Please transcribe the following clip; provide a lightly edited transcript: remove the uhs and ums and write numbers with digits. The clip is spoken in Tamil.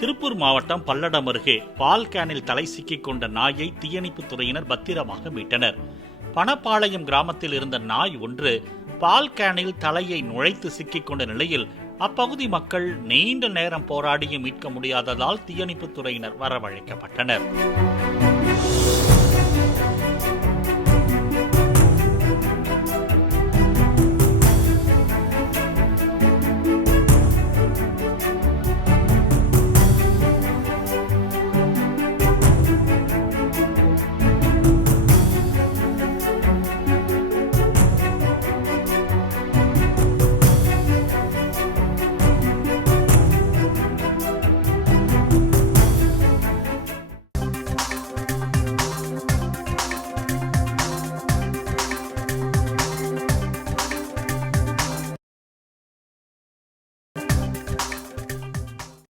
திருப்பூர் மாவட்டம் பல்லடம் அருகே பால் கேனில் தலை சிக்கிக் கொண்ட நாயை தீயணைப்புத் துறையினர் பத்திரமாக மீட்டனர். பணப்பாளையம் கிராமத்தில் இருந்த நாய் ஒன்று பால் கேனில் தலையை நுழைத்து சிக்கிக் கொண்ட நிலையில் அப்பகுதி மக்கள் நீண்ட நேரம் போராடியும் மீட்க முடியாததால் தீயணைப்புத் துறையினர் வரவழைக்கப்பட்டனர்.